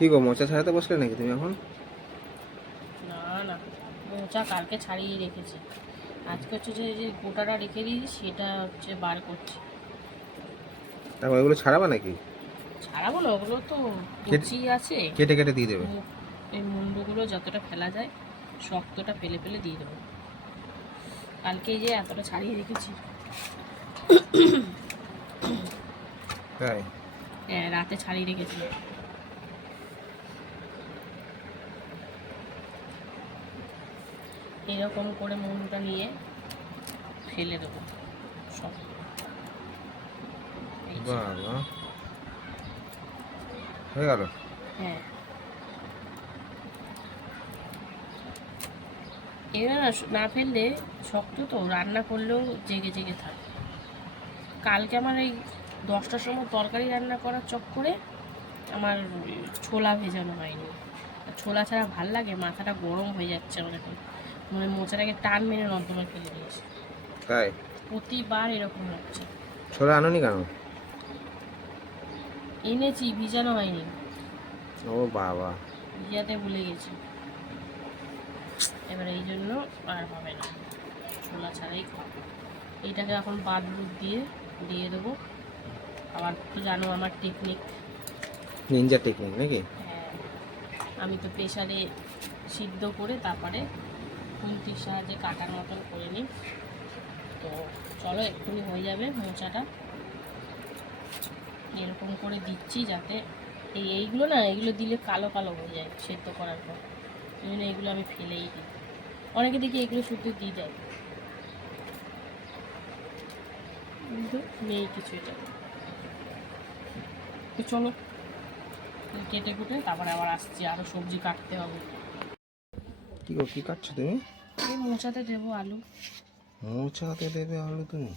কি গো, মোচা ছাড়াতে বসলে নাকি তুমি এখন? না না, মোচা কালকে ছাড়িয়ে রেখেছি। আজকে হচ্ছে যে গোটাটা রেখে দিয়েছি সেটা হচ্ছে বার করছি। তারপর এগুলো ছাড়াবা নাকি? ছাড়াবো না, ওগুলো তো কেটে কচি আছে। কেটে কেটে দিয়ে দেবে। এই মুন্ডুগুলো যতটা ফেলা যায় শক্তটা ফেলে ফেলে দিয়ে দেবো। কালকে যে এতটা ছাড়িয়ে রেখেছি। তাই? হ্যাঁ, রাতে ছাড়িয়ে রেখেছি। এরকম করে মুন্ডুটা নিয়ে ফেলে দেবো সব। বাবা, হয়ে গেল। হ্যাঁ, এবার না ফেললে শক্ত তো, রান্না করলেও জেগে জেগে থাকে। কালকে আমার এই 10টার সময় তরকারি রান্না করার চক্করে আমার ছোলা ভেজানো হয়নি। ছোলা ছাড়া ভাল লাগে, মাথাটা গরম হয়ে যাচ্ছে আমার এখন। মানে মোচাটাকে টান মেরে নর্দমায় ফেলে দিয়েছে। তাই? প্রতিবার এরকম হচ্ছে। ছোলা আনোনি কেন? এনেছি, ভিজানো হয়নি। ও বাবা, ভিজাতে ভুলে গেছি। এবার এই জন্য আর হবে না, ছোলা ছাড়াই খাবো। এইটাকে এখন বাদ বুদ দিয়ে দেবো। আবার তো জানো আমার টেকনিক। নিনজা টেকনিক নাকি? হ্যাঁ, আমি তো প্রেশারে সিদ্ধ করে তারপরে খুন্তির সাহায্যে কাটার মতন করে নিই। তো চলো, এক্ষুনি হয়ে যাবে মোচাটা। এরকম করে দিচ্ছি যাতে এইগুলো না, এগুলো দিলে কালো কালো হয়ে যায় সেদ্ধ করার পর। এই জন্য এগুলো আমি ফেলেই দিই। অনেকে দেখি এগুলো শুদ্ধ দিয়ে দেয়, কিন্তু নেই কিছু এটা। তো চলো কেটে কুটে তারপরে আবার আসছি, আরও সবজি কাটতে হবে। কি গো, কি কাটছো তুমি? এই মোচাতে দেবো আলু। মোচাতে দেবে আলু তুমি?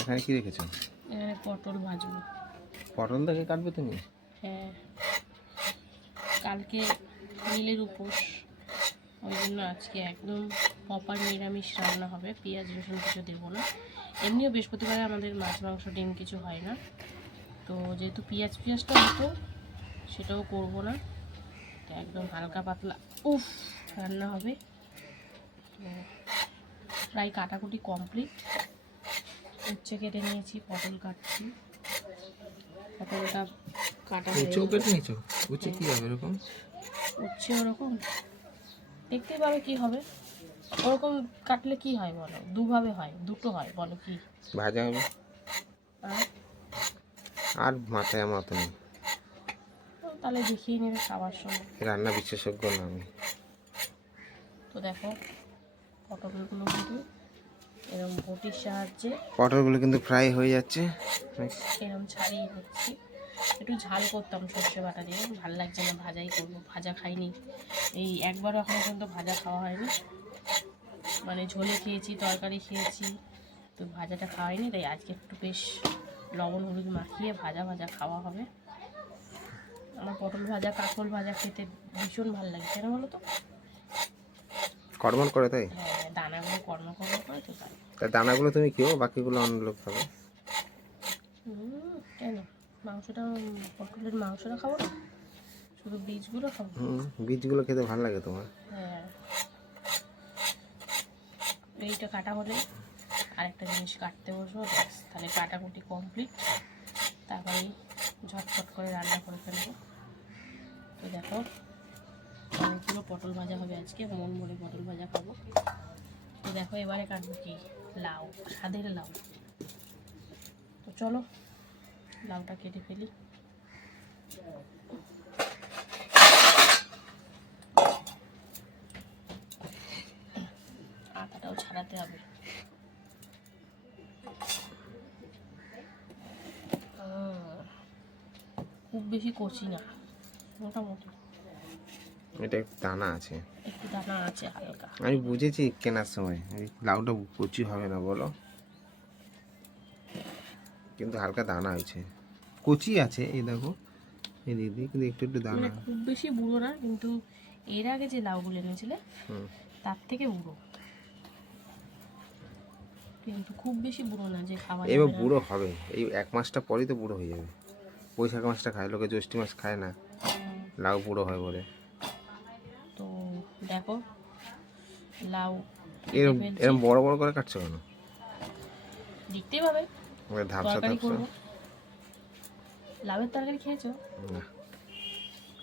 এখানে কি রেখেছো? পটল ভাজবো। পটল থেকে কাটবে তুমি? হ্যাঁ, কালকে নীলের উপোস, ওই জন্য আজকে একদম প্রপার নিরামিষ রান্না হবে। পেঁয়াজ রসুন কিছু দেবো না। এমনিও বৃহস্পতিবারে আমাদের মাছ মাংস ডিম কিছু হয় না। তো যেহেতু পেঁয়াজটা হতো, সেটাও করব না। তো একদম হালকা পাতলা রান্না হবে। তো প্রায় কাটাকুটি কমপ্লিট। উচ্ছে কেটে নিয়েছি, পটল কাটছি। পটলটা কাটা হয়ে উচ্ছেও কেটে নিয়েছো? উচ্ছে কি হবে এরকম? উচ্ছে ওরকম দেখতেই পাবে কি হবে। ওরকম কাটলে কি হয় বলো? দুভাবে হয়, দুটো হয়, বলো কি? ভাজা হবে। আর আর মাথায় আমার অত নেই, তাহলে দেখিয়ে নেবে খাবার সময়। রান্না বিশেষজ্ঞ না আমি। তো দেখো, পটলগুলো কিন্তু এরকম বটির সাহায্যে পটলগুলো কিন্তু ফ্রাই হয়ে যাচ্ছে। এরকম ছাড়িয়ে নিচ্ছি। একটু ঝাল করতাম সর্ষে বাটা দিয়ে, ভালো লাগছে না, ভাজাই করবো। ভাজা খাইনি, এই একবারও এখনো পর্যন্ত ভাজা খাওয়া হয়নি। মানে ঝোলে খেয়েছি, তরকারি খেয়েছি, তো ভাজাটা খাওয়াইনি। তাই আজকে একটু বেশ লবণ হলুদ মাখিয়ে ভাজা ভাজা খাওয়া হবে। আমার পটল ভাজা কাঁকরোল ভাজা খেতে ভীষণ ভালো লাগে, কেন বলো তো? কড়মড় করে তাই? হ্যাঁ, দানাগুলো কর্ম কর্ম করে তো তাই। তাই দানাগুলো তুমি খেও, বাকিগুলো অন্য লোক খাবে। কেন? মাংসটা, পটলের মাংসটা খাবো না, শুধু বীজগুলো খাবো। বীজগুলো খেতে ভালো লাগে তোমার? হ্যাঁ, এইটা কাটা হলে আরেকটা জিনিস কাটতে বসবো, ব্যাস তাহলে কাটাকুটি কমপ্লিট। তারপরেই ঝটফট করে রান্না করে ফেলবো। তো দেখো, অনেকগুলো পটল ভাজা হবে আজকে, মন ভরে পটল ভাজা খাবো। তো দেখো, এবারে কাটবো কি, লাউ, স্বাদের লাউ। তো চলো লাউটা কেটে ফেলি। আটাটাও ছাড়াতে হবে। খুব বেশি কচি না, মোটামুটি এটা একটু দানা আছে। একটু দানা আছে হালকা। আমি বুঝেছি কেনার সময় এই লাউটা কচি হবে না বলো, কিন্তু হালকা দানা হয়েছে, কচি আছে। এই দেখো এই দিদি, কিন্তু একটু একটু দানা। মানে খুব বেশি বুড়ো না, কিন্তু এর আগে যে লাউগুলো এনেছিলে তার থেকে বুড়ো, কিন্তু খুব বেশি বুড়ো না যে খাওয়া এবার যাবে না। বুড়ো হবে, এই 1 মাসটা পরেই তো বুড়ো হয়ে যাবে। বৈশাখ মাছটা খায়, লোকে জ্যৈষ্ঠ মাছ খায় না, লাউ পুরো হয় বলে। তো দেখো লাউ এরম কেটে ফেলছি। এরম বড় বড় করে কাটছো কেন? দেখতেই পাবে, ওই ধাপসা তরকারি ধাপসা। করবো। লাউয়ের তরকারি খেয়েছো? না।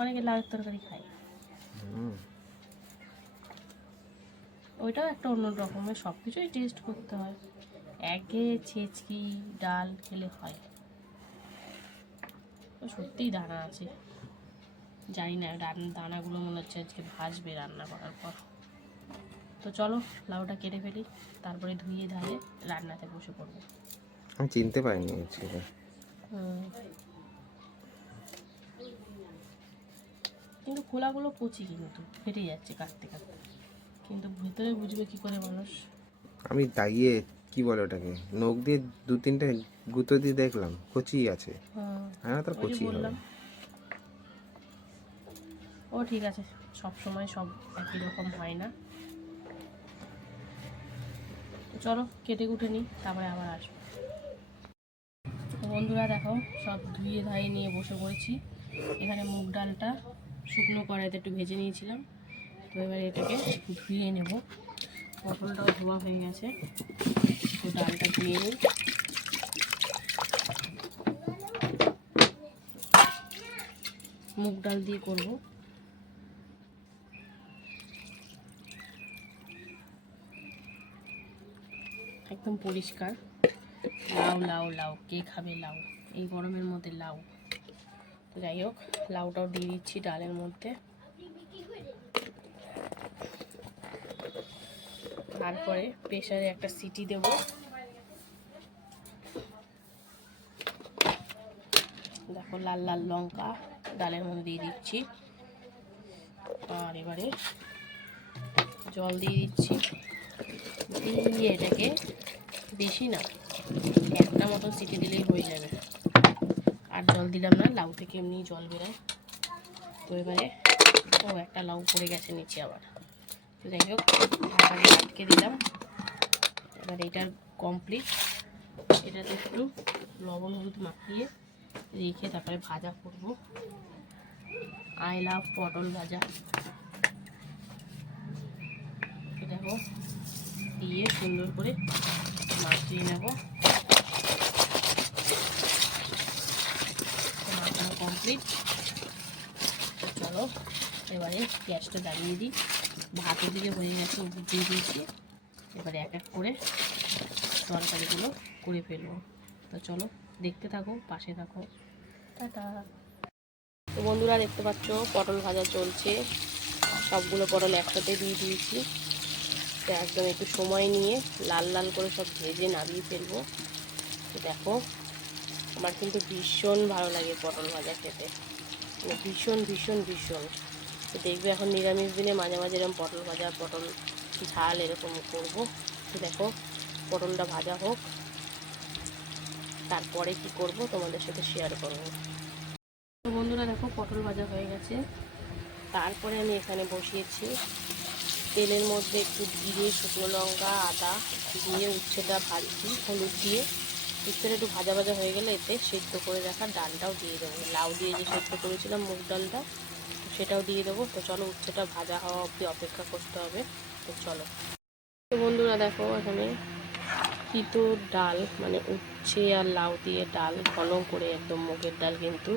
অনেকে লাউয়ের তরকারি খায়, হুম। ওইটাও একটা অন্য রকমের, সব কিছুই টেস্ট করতে হয়। একঘেয়ে ছেচকি ডাল খেলে হয়? সত্যিই দানা আছে, জানি না দানাগুলো মনে হচ্ছে আজকে ভাজবে রান্না করার পর। তো চলো লাউটা কেটে ফেলি, তারপরে ধুয়ে ধারে রান্নাতে বসে পড়বো। আমি চিনতে পারিনি ছিল। কিন্তু খোলাগুলো কচি, কিন্তু ফেটে যাচ্ছে কাটতে কাটতে, কিন্তু ভিতরে বুঝবে কি করে মানুষ। আমি দাগিয়ে কি বলে ওটাকে, নখ দিয়ে 2-3টে গুঁতো দিয়ে দেখলাম কচি আছে। হ্যাঁ, তার ওই যে কচি হবে। বললাম। ও ঠিক আছে, সব সময় সব একই রকম হয় না। তো চলো কেটে কুটে নিই, তারপরে আবার আসবো। তো বন্ধুরা দেখো, সব ধুয়ে ধায়ে নিয়ে বসে পড়েছি। এখানে মুগ ডালটা শুকনো কড়াইতে একটু ভেজে নিয়েছিলাম, তো এবার এটাকে ধুয়ে নেব। পটলটাও ধোয়া হয়ে গেছে, তো ডালটা ধুয়ে নিই। মুগ ডাল দিয়ে করব। একদম পরিষ্কার। লাউ লাউ লাউ, কে খাবে লাউ এই গরমের মধ্যে? লাউ। তো যাই হোক, লাউটাও দিয়ে দিচ্ছি ডালের মধ্যে। তারপরে প্রেসারে একটা সিটি দেব। দেখো লাল লাল লঙ্কা ডালের মধ্যে দিয়ে দিচ্ছি, আর এবারে জল দিয়ে দিচ্ছি। দিয়ে এটাকে বেশি না, একটা মতো সিটি দিলেই হয়ে যাবে। আর জল দিলাম না, লাউ থেকে এমনি জল বেরোয়। তো এবারে একটা লাউ পড়ে গেছে নিচে আবার। তো যাই হোক, ঢাকা আটকে দিলাম। এবার এটা কমপ্লিট। এটাতে একটু লবণ হলুদ মাখিয়ে রেখে তারপরে ভাজা করব। আই লাভ পটল ভাজা। দেখো দিয়ে সুন্দর করে মাখিয়ে নেব। মাখানো কমপ্লিট। চলো এবারে গ্যাসটা জ্বালিয়ে দিই। ভাত দিকে হয়ে গেছে, দিয়ে দিয়েছি। এবারে এক এক করে তরকারিগুলো করে ফেলবো। তো চলো দেখতে থাকো, পাশে থাকো। টাটা। তো বন্ধুরা দেখতে পাচ্ছ পটল ভাজা চলছে, সবগুলো পটল একসাথে দিয়ে দিয়েছি। তো একদম একটু সময় নিয়ে লাল লাল করে সব ভেজে নামিয়ে ফেলবো। তো দেখো, আমার কিন্তু ভীষণ ভালো লাগে পটল ভাজা খেতে, মানে ভীষণ ভীষণ ভীষণ। তো দেখবে এখন নিরামিষ দিনে মাঝে মাঝে এরকম পটল ভাজা, পটল ঝাল এরকম করবো। তো দেখো পটলটা ভাজা হোক, তারপরে কি করব তোমাদের সাথে শেয়ার করব। তো বন্ধুরা দেখো পটল ভাজা হয়ে গেছে। তারপরে আমি এখানে বসিয়েছি তেলের মধ্যে একটু জিরে, শুকনো লঙ্কা, আদা দিয়ে উচ্ছেটা ভাজছি হলুদ দিয়ে। উচ্ছেটা একটু ভাজা ভাজা হয়ে গেলে এতে সেদ্ধ করে রাখা ডালটাও দিয়ে দেবো। লাউ দিয়ে যে সেদ্ধ করেছিলাম মুগ ডালটা, সেটাও দিয়ে দেবো। তো চলো উচ্ছেটা ভাজা হওয়া অবধি অপেক্ষা করতে হবে। তো চলো। তো বন্ধুরা দেখো, এখানে তিতোর ডাল মানে উচ্ছে আর লাউ দিয়ে ডাল ঘন করে, একদম মুগের ডাল কিন্তু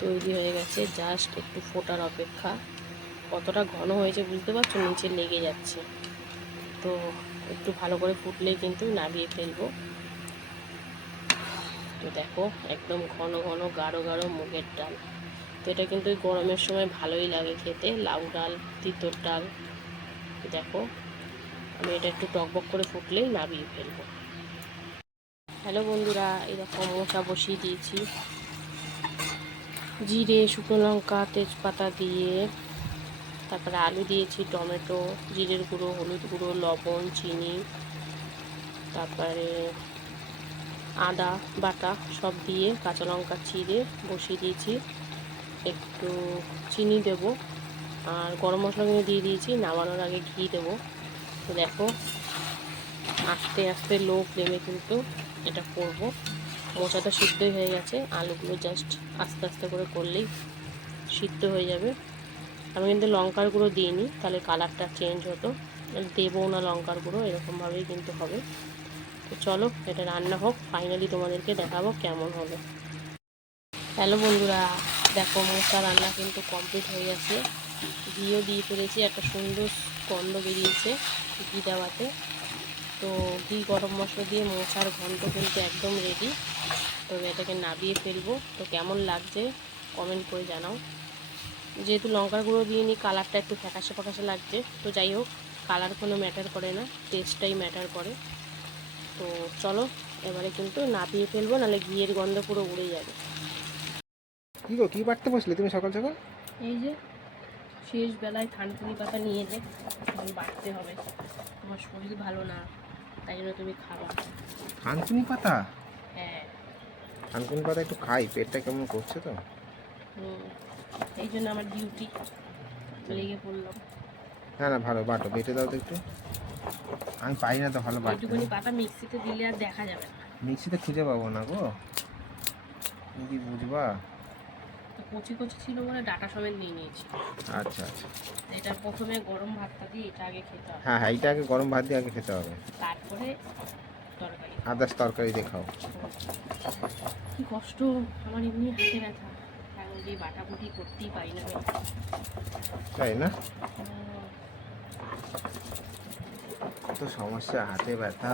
তৈরি হয়ে গেছে। জাস্ট একটু ফোটার অপেক্ষা। কতটা ঘন হয়েছে বুঝতে পারছো, নিচে লেগে যাচ্ছে। তো একটু ভালো করে ফুটলেই কিন্তু নামিয়ে ফেলবো। তো দেখো একদম ঘন ঘন গাঢ় গাঢ় মুগের ডাল। তো এটা কিন্তু গরমের সময় ভালোই লাগে খেতে, লাউ ডাল, তিতোর ডাল। দেখো আমি এটা একটু টকবক করে ফুটলেই নামিয়ে ফেলবো। হ্যালো বন্ধুরা, এরকম মোচা বসিয়ে দিয়েছি। জিরে, শুকনো লঙ্কা, তেজপাতা দিয়ে, তারপরে আলু দিয়েছি, টমেটো, জিরের গুঁড়ো, হলুদ গুঁড়ো, লবণ, চিনি, তারপরে আদা বাটা সব দিয়ে কাঁচা লঙ্কা চিড়ে বসিয়ে দিয়েছি। একটু চিনি দেব, আর গরম মশলাগুলো দিয়ে দিয়েছি। নামানোর আগে ঘি দেবো। তো দেখো আস্তে আস্তে লো ফ্লেমে কিন্তু এটা করব। মোচা তো সিদ্ধই হয়ে গেছে, আলুগুলো জাস্ট আস্তে আস্তে করে করলেই সিদ্ধ হয়ে যাবে। আমি কিন্তু লঙ্কার গুঁড়ো দিইনি, তাহলে কালারটা চেঞ্জ হতো, দেবও না লঙ্কার গুঁড়ো, এরকমভাবেই কিন্তু হবে। তো চলো এটা রান্না হোক, ফাইনালি তোমাদেরকে দেখাবো কেমন হলো। হ্যালো বন্ধুরা, দেখো মোচা রান্না কিন্তু কমপ্লিট হয়ে গেছে। ঘিও দিয়ে ফেলেছি, একটা সুন্দর গন্ধ বেরিয়েছে ঘি দেওয়াতে। তো ঘি গরম মশলা দিয়ে মোচার ঘন্ট কিন্তু একদম রেডি। তবে এটাকে নাবিয়ে ফেলবো। তো কেমন লাগছে কমেন্ট করে জানাও। যেহেতু লঙ্কার গুঁড়ো দিইনি, কালারটা একটু ফ্যাকাশে ফ্যাকাশে লাগছে। তো যাই হোক, কালার কোনো ম্যাটার করে না, টেস্টটাই ম্যাটার করে। তো চলো এবারে কিন্তু নাবিয়ে ফেলবো, নাহলে ঘিয়ের গন্ধ পুরো উড়ে যাবে। কি গো, কি বাড়তে বসলে তুমি সকাল সকাল? এই যে শেষ বেলায় থানকুনি পাতা নিয়ে এলে আমি বাড়তে হবে। তোমার শরীর ভালো না, তাই জন্য তুমি খাবা। থানকুনি পাতা? হ্যাঁ। থানকুনি পাতা একটু খাই, পেটটা কেমন করছে তো। এই জন্য আমার ডিউটি লেগে পড়লাম। না না, ভালো বাটো, বেটে দাও তো একটু। আমি পাই না তো ভালো বাটতে। এইটুকুনি পাতা মিক্সিতে দিলে আর দেখা যাবে না। মিক্সিতে খুঁজে পাবো না গো, তুমি কি বুঝবা। তো কচি কচি ছিল বলে ডাটা সমেত নিয়ে নিয়েছি। আচ্ছা আচ্ছা। এটা প্রথমে গরম ভাতটা দিয়ে এটা আগে খেতে হবে। হ্যাঁ হ্যাঁ, এইটা আগে গরম ভাত দিয়ে আগে খেতে হবে, তারপরে তরকারি। আদার্স তরকারি দিয়ে খাও। কি কষ্ট, আমার এমনি হাতে ব্যথা, এখন যে বাটাবুটি করতেই পারি না। তাই না? তো সমস্যা, হাতে ব্যথা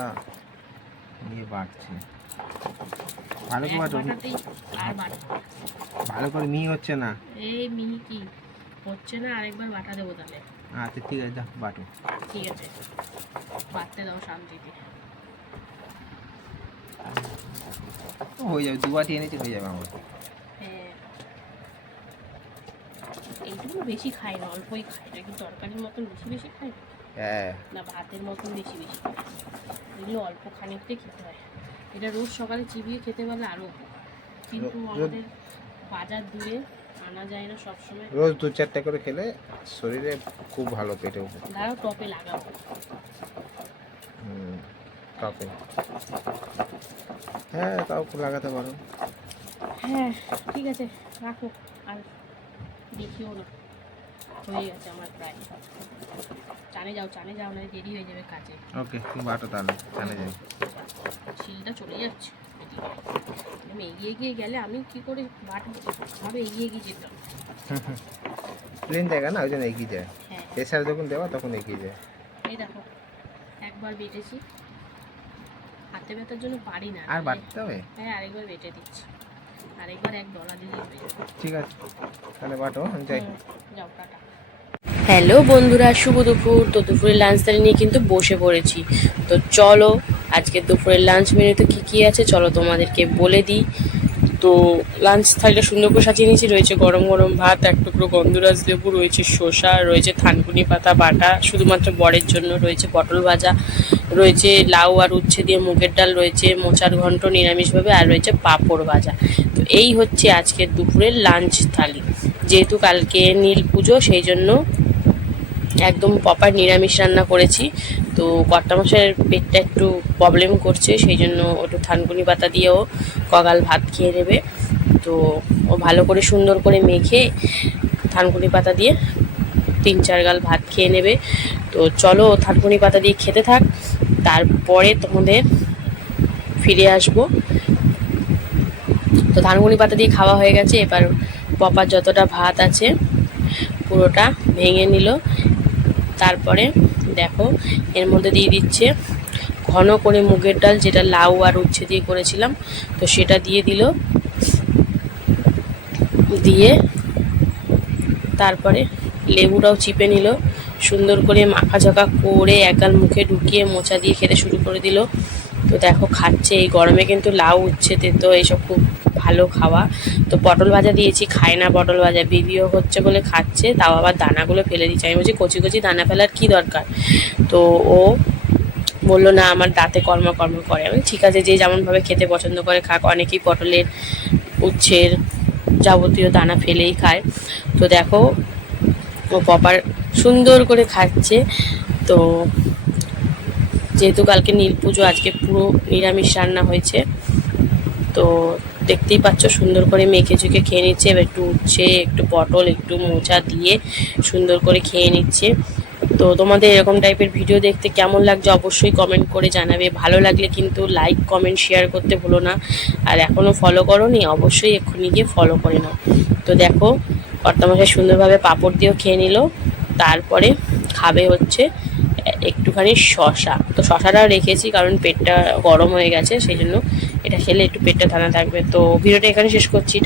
নিয়ে বাড়ছে। ভালো করে বাটো, ভালো করে মিহি হচ্ছে না। এই মিহি কি হচ্ছে না, আরেকবার বাটা দেবো তাহলে। আচ্ছা ঠিক আছে, দাও বাটো। ঠিক আছে, বাটতে দাও শান্তিতে। হয়ে যাবে, দুবাটি এনেছি, হয়ে যাবে আমার। হ্যাঁ, এইটুকু বেশি খাই না, অল্পই খাই না, কিন্তু তরকারির মতন বেশি বেশি খাই হ্যাঁ না, ভাতের মতন বেশি বেশি খাই। এগুলো অল্প খানিকটাই খেতে হয়। এটা রোজ সকালে চিবিয়ে খেতে পারলে আরও, কিন্তু আমাদের বাজার দূরে, আনা যায় না সবসময়। রোজ 2-4টা করে খেলে শরীরে খুব ভালো, পেটে উপর। দাঁড়াও টপে লাগাবো। টপে, হ্যাঁ তাও লাগাতে পারো। হ্যাঁ ঠিক আছে, রাখো, আর দেখিও না, হয়ে গেছে আমার প্রায়। চানে যাও, চানে যাও, না দেরি হয়ে যাবে কাজে। ওকে, তুমি বাটো তাহলে, চালে যাই। শিলটা চলে যাচ্ছে, আমি এগিয়ে গিয়ে গেলে আমি কি করে বাটবো, ভাবে এগিয়ে গিয়ে যেতাম। প্লেন জায়গা না, ওই জন্য এগিয়ে যায়। হ্যাঁ, প্রেসার যখন দেওয়া তখন এগিয়ে যায়। এই দেখো একবার বেটেছি, হাতে ব্যথার জন্য পারি না। আর বাটতে হবে? হ্যাঁ, আরেকবার বেটে দিচ্ছি, আরেকবার এক ডলা দিলেই হয়ে যাবে। ঠিক আছে, তাহলে বাটো, আমি যাই। যাও, টাটা। হ্যালো বন্ধুরা, শুভ দুপুর। তো দুপুরের লাঞ্চ থালি নিয়ে কিন্তু বসে পড়েছি। তো চলো আজকে দুপুরের লাঞ্চ মেনুতে কী কী আছে চলো তোমাদেরকে বলে দিই। তো লাঞ্চ থালিটা সুন্দর করে সাজিয়ে নিয়েছি। রয়েছে গরম গরম ভাত, এক টুকরো গন্ধরাজ লেবু, রয়েছে শসা, রয়েছে থানকুনি পাতা বাটা শুধুমাত্র বরের জন্য, রয়েছে পটল ভাজা, রয়েছে লাউ আর উচ্ছে দিয়ে মুগের ডাল, রয়েছে মোচার ঘন্ট নিরামিষভাবে, আর রয়েছে পাঁপড় ভাজা। তো এই হচ্ছে আজকের দুপুরের লাঞ্চ থালি। যেহেতু কালকে নীল পুজো, সেই জন্য একদম প্রপার নিরামিষ রান্না করেছি। তো কর্তামশাইয়ের পেটটা একটু প্রবলেম করছে, সেই জন্য একটু থানকুনি পাতা দিয়েও কগাল ভাত খেয়ে নেবে। তো ও ভালো করে সুন্দর করে মেখে থানকুনি পাতা দিয়ে 3-4 গাল ভাত খেয়ে নেবে। তো চলো থানকুনি পাতা দিয়ে খেতে থাক, তারপরে তোমাদের ফিরে আসবো। তো থানকুনি পাতা দিয়ে খাওয়া হয়ে গেছে, এবার পপার যতটা ভাত আছে পুরোটা ভেঙে নিল। তারপরে দেখো এর মধ্যে দিয়ে দিচ্ছে ঘন করে মুগের ডাল, যেটা লাউ আর উচ্ছে দিয়ে করেছিলাম, তো সেটা দিয়ে দিল। দিয়ে তারপরে লেবুটাও চিপে নিল, সুন্দর করে মাখাঝাকা করে একগাল মুখে ঢুকিয়ে মোচা দিয়ে খেতে শুরু করে দিল। তো দেখো খাচ্ছে, এই গরমে কিন্তু লাউ উচ্ছে তেতো এইসব খুব ভালো খাওয়া। তো পটল ভাজা দিয়েছি, খায় না পটল ভাজা, বিবিও হচ্ছে বলে খাচ্ছে, তাও আবার দানাগুলো ফেলে দিচ্ছে। আমি বলছি কচি কচি দানা ফেলার কী দরকার। তো ও বললো না, আমার দাঁতে কর্ম করে। আমি ঠিক আছে, যে যেমনভাবে খেতে পছন্দ করে খাক, অনেকেই পটলের উচ্ছের যাবতীয় দানা ফেলেই খায়। তো দেখো ও পপার সুন্দর করে খাচ্ছে। তো যেহেতু কালকে নীল পুজো, আজকে পুরো নিরামিষ রান্না হয়েছে। তো দেখতেই পাচ্ছ সুন্দর করে মেখে চুকে খেয়ে নিচ্ছে। এবার একটু উচ্ছে, একটু পটল, একটু মোচা দিয়ে সুন্দর করে খেয়ে নিচ্ছে। তো তোমাদের এরকম টাইপের ভিডিও দেখতে কেমন লাগছে অবশ্যই কমেন্ট করে জানাবে। ভালো লাগলে কিন্তু লাইক, কমেন্ট, শেয়ার করতে ভুলো না। আর এখনও ফলো করোনি অবশ্যই এক্ষুনি গিয়ে ফলো করে নাও। তো দেখো কর্তামশাই সুন্দরভাবে পাঁপড় দিয়েও খেয়ে নিল। তারপরে খাবে হচ্ছে একটুখানি শশা। তো শশাটাও রেখেছি কারণ পেটটা গরম হয়ে গেছে, সেই জন্য এটা খেলে একটু পেটটা ঠান্ডা থাকবে। তো ভিডিওটা এখানে শেষ করছি।